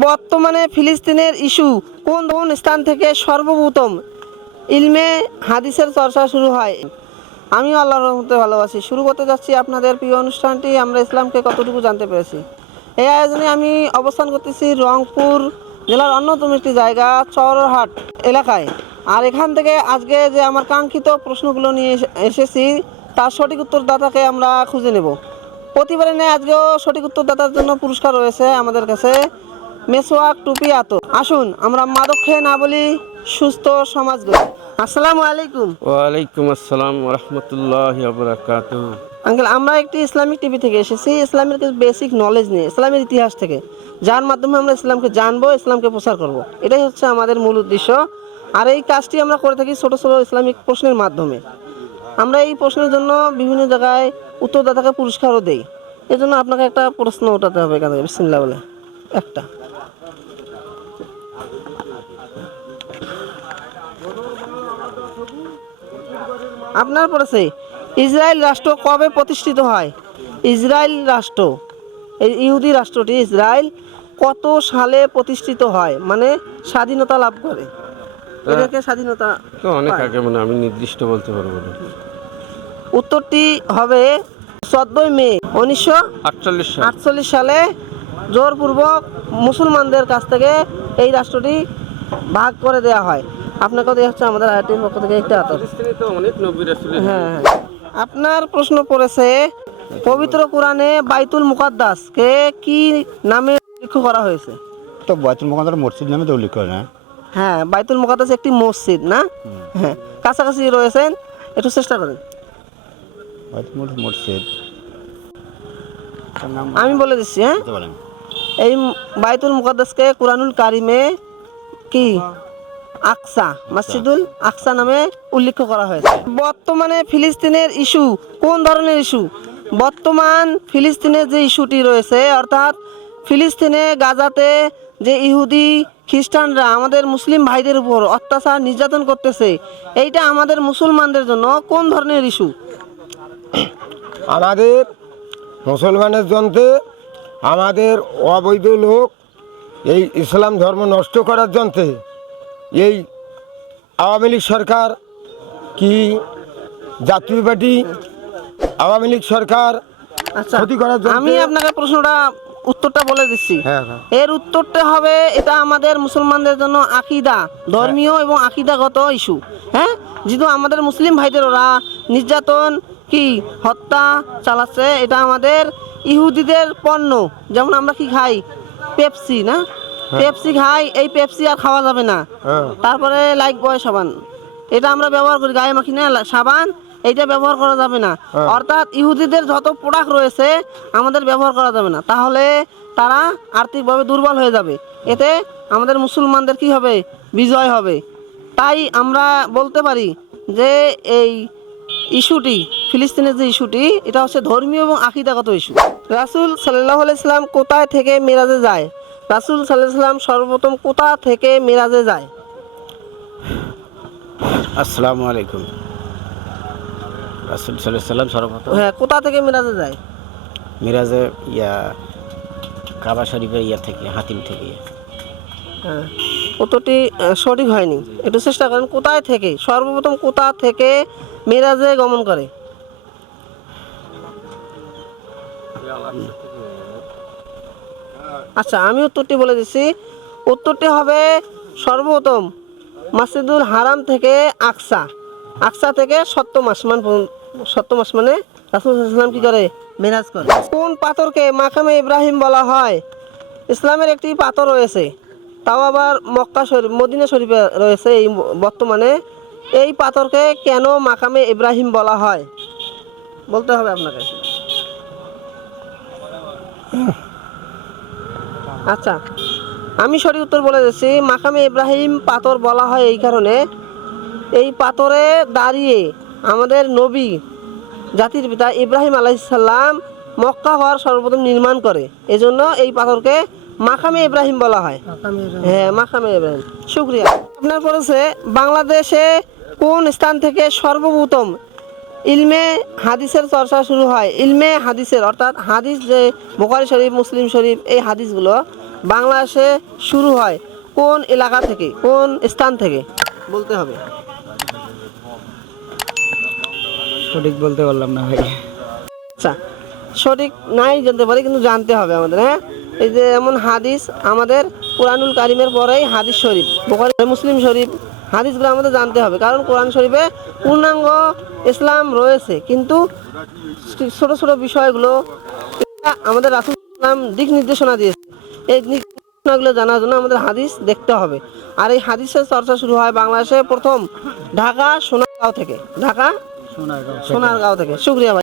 বর্তমানে ফিলিস্তিনের ইস্যু কোন কোন স্থান থেকে সর্বপ্রথম ইলমে হাদিসের চর্চা শুরু হয়? আমিও আল্লাহর রহমতে ভালো আছি। শুরু করতে যাচ্ছি আপনাদের প্রিয় অনুষ্ঠানটি আমরা ইসলামকে কতটুকু জানতে পেরেছি। এই আয়োজনে আমি অবস্থান করতেছি রংপুর জেলার অন্যতম একটি জায়গা চরহাট এলাকায়। আর এখান থেকে আজকে যে আমার কাঙ্ক্ষিত প্রশ্নগুলো নিয়ে এসেছি তার সঠিক উত্তরদাতাকে আমরা খুঁজে নেব। প্রতিবারে নেই আজকেও সঠিক উত্তরদাতার জন্য পুরস্কার রয়েছে আমাদের কাছে, মেসোয়াক, টুপি, আতর। আসুন আমরা মাদক খেয়ে না বলি, সুস্থ সমাজ গড়ি। আসসালামু আলাইকুম। ওয়ালাইকুম আসসালাম রহমতুল্লাহ বারাকাতুহু। আঙ্কেল, আমরা একটি ইসলামিক টিভি থেকে এসেছি ইসলামের কিছু বেসিক নলেজ নিয়ে, ইসলামের ইতিহাস থেকে, যার মাধ্যমে আমরা ইসলামকে জানবো, ইসলামকে প্রচার করব। এটাই হচ্ছে আমাদের মূল উদ্দেশ্য। আর এই কাজটি আমরা করে থাকি ছোটো ছোটো ইসলামিক প্রশ্নের মাধ্যমে। আমরা এই প্রশ্নের জন্য বিভিন্ন জায়গায় উত্তরদাতাকে পুরস্কারও দেই। এজন্য আপনাকে একটা প্রশ্ন ওঠাতে হবে এখান থেকে, বিসমিল্লাহ বলে একটা। আপনার পড়েছে ইসরায়েল রাষ্ট্র কবে প্রতিষ্ঠিত হয়? ইসরায়েল রাষ্ট্র, এই ইহুদি রাষ্ট্রটি ইসরায়েল কত সালে প্রতিষ্ঠিত হয়, মানে স্বাধীনতা লাভ করে? এটাকে স্বাধীনতা তো অনেক পায়। আগে, মানে আমি নির্দিষ্ট বলতে পারবো না। উত্তরটি হবে 14 মে 48 1948 সালে জোরপূর্বক মুসলমানদের কাছ থেকে এই রাষ্ট্রটি ভাগ করে দেওয়া হয়। আপনাকেও দেওয়া হচ্ছে আমাদের আইআইটির পক্ষ থেকে একটা আতর। ফিলিস্তিনে তো অনেক নবী রাসূল। হ্যাঁ হ্যাঁ। আপনার প্রশ্ন পড়েছে পবিত্র কোরআনে বাইতুল মুকাদ্দাসকে কি নামে উল্লেখ করা হয়েছে? তো বাইতুল মুকাদ্দাস মসজিদ নামে তো উল্লেখ করে না? হ্যাঁ, বাইতুল মুকাদ্দাস একটি মসজিদ না? হ্যাঁ, কাছাকাছি রয়েছেন, একটু চেষ্টা করেন। বাইতুল মসজিদ তার নাম আমি বলে দিচ্ছি। হ্যাঁ, বলতে পারেন। এই বাইতুল মুকাদ্দাসকে কুরআনুল কারিমে কি আকসা, মসজিদুল আকসা নামে উল্লেখ করা হয়েছে। বর্তমানে ফিলিস্তিনের ইস্যু কোন ধরনের ইস্যু? বর্তমান ফিলিস্তিনের যে ইস্যুটি রয়েছে, অর্থাৎ ফিলিস্তিনে গাজাতে যে ইহুদি খ্রিস্টানরা আমাদের মুসলিম ভাইদের উপর অত্যাচার নির্যাতন করতেছে, এইটা আমাদের মুসলমানদের জন্য কোন ধরনের ইস্যু? আমাদের মুসলমানের যন্ত্রে আমাদের অবৈধ লোক এই ইসলাম ধর্ম নষ্ট করার যন্ত্রে এই আওয়ামী লীগ সরকার কি জাতীয় পার্টি আওয়ামী লীগ সরকার আচ্ছা, ক্ষতি করার জন্য আমি আপনাকে প্রশ্নটা উত্তরটা বলে দিচ্ছি। হ্যাঁ, হ্যাঁ। এর উত্তরটা হবে এটা আমাদের মুসলমানদের জন্য আকিদা, ধর্মীয় এবং আকিদাগত ইস্যু। হ্যাঁ, যেহেতু আমাদের মুসলিম ভাইদের ওরা নির্যাতন কি হত্যা চালাচ্ছে, এটা আমাদের ইহুদিদের পণ্য। যেমন আমরা কি খাই, পেপসি না? পেপসি খাই, এই পেপসি আর খাওয়া যাবে না। হ্যাঁ। তারপরে লাইক বয় সাবান, এটা আমরা ব্যবহার করি, গায়ে মাখি না সাবান, এইটা ব্যবহার করা যাবে না। অর্থাৎ ইহুদিদের যত প্রোডাক্ট রয়েছে আমাদের ব্যবহার করা যাবে না, তাহলে তারা আর্থিকভাবে দুর্বল হয়ে যাবে। এতে আমাদের মুসলমানদের কি হবে? বিজয় হবে। তাই আমরা বলতে পারি যে এই ইস্যুটি, ফিলিস্তিনের যে ইস্যুটি, এটা হচ্ছে ধর্মীয় এবং আকিদাগত ইস্যু। রাসূল সাল্লাল্লাহু আলাইহি সাল্লাম কোথায় থেকে মিরাজে যায়? রাসূল সাল্লাল্লাহু আলাইহি সাল্লাম সর্বপ্রথম কোথা থেকে মিরাজে যায়? আসসালামু আলাইকুম। রাসূল সাল্লাল্লাহু আলাইহি সাল্লাম সর্বপ্রথম হ্যাঁ, কোথা থেকে মিরাজে যায়? মিরাজে কাবা শরীফের থেকে হাতিম থেকে। হ্যাঁ, উত্তরটি সঠিক হয়নি, একটু চেষ্টা করেন। কোথায় থেকে, সর্বপ্রথম কোথা থেকে মিরাজে গমন করে? আচ্ছা, আমি উত্তরটি বলে দিচ্ছি। উত্তরটি হবে সর্বপ্রথম মসজিদুল হারাম থেকে আকসা, আকসা থেকে সপ্তম আসমান মানে রাসূল সাল্লাল্লাহু আলাইহি ওয়াসাল্লাম কি করে? মেরাজ করে। কোন পাথরকে মাকামে ইব্রাহিম বলা হয়? ইসলামের একটি পাথর রয়েছে, তাও আবার মক্কা শরীফ, মদিনা শরীফে রয়েছে এই বর্তমানে। এই পাথরকে কেন মাকামে ইব্রাহিম বলা হয় বলতে হবে আপনাকে। আচ্ছা, আমি সঠিক উত্তর বলে দিচ্ছি। মাকামে ইব্রাহিম পাথর বলা হয় এই কারণে, এই পাথরে দাঁড়িয়ে আমাদের নবী জাতির পিতা ইব্রাহিম আলাইহিস সালাম মক্কা হওয়ার সর্বপ্রথম নির্মাণ করে, এজন্য এই পাথরকে মাকামে ইব্রাহিম বলা হয়। হ্যাঁ, মাকামে ইব্রাহিম। শুকরিয়া। আপনার পড়েছে বাংলাদেশে কোন স্থান থেকে সর্বপ্রথম ইলমে হাদিসের চর্চা শুরু হয়? ইলমে হাদিসের অর্থাৎ হাদিস, যে বুখারী শরীফ, মুসলিম শরীফ, এই হাদিসগুলো বাংলাদেশে শুরু হয় কোন এলাকা থেকে, কোন স্থান থেকে বলতে হবে। সঠিক বলতে পারলাম না ভাই। আচ্ছা, সঠিক নাই জানতে পারি, কিন্তু জানতে হবে আমাদের। হ্যাঁ, এই যে এমন হাদিস আমাদের কোরআনুল কারিমের পরেই হাদিস শরীফ, বুখারী মুসলিম শরীফ, হাদিসগুলো আমাদের জানতে হবে, কারণ কোরআন শরীফে পূর্ণাঙ্গ ইসলাম রয়েছে, কিন্তু ছোট ছোট বিষয়গুলো আমাদের রাসূল ইসলাম দিক নির্দেশনা দিয়েছে। এই দিক নির্দেশনাগুলো জানার জন্য আমাদের হাদিস দেখতে হবে। আর এই হাদিসের চর্চা শুরু হয় বাংলাদেশে প্রথম ঢাকা সোনারগাঁও থেকে। ঢাকা সোনারগাঁও থেকে। শুক্রিয়া ভাই।